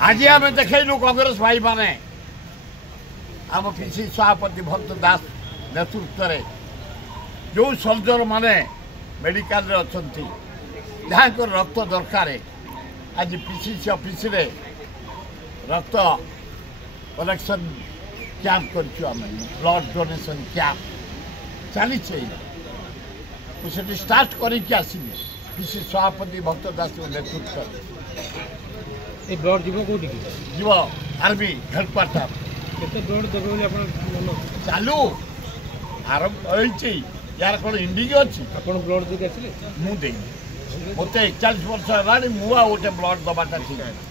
आज आम देखलु कांग्रेस भाई माने आम पीसी सभापति भक्त दास नेतृत्व में जो सोल्जर माने मेडिकल अच्छा जहाँ रक्त दरकार आज पीसीसी ऑफिस रे रक्त कलेक्शन कैंप कर ब्लड डोनेशन कैंप चली मुझे स्टार्ट करके आसमी पीसी सभापति भक्त दास नेतृत्व ए ब्लड जीव कौटी जीव आर्मी हेडक्वार्टर केते ब्लड देबे बोली चालू आरंभ होइछि यार कोन इंडिगो अछि आपण ब्लड दे आसिले मु देई मते 41 वर्ष हेलानी मु आ ओटे ब्लड दबाटा ठीक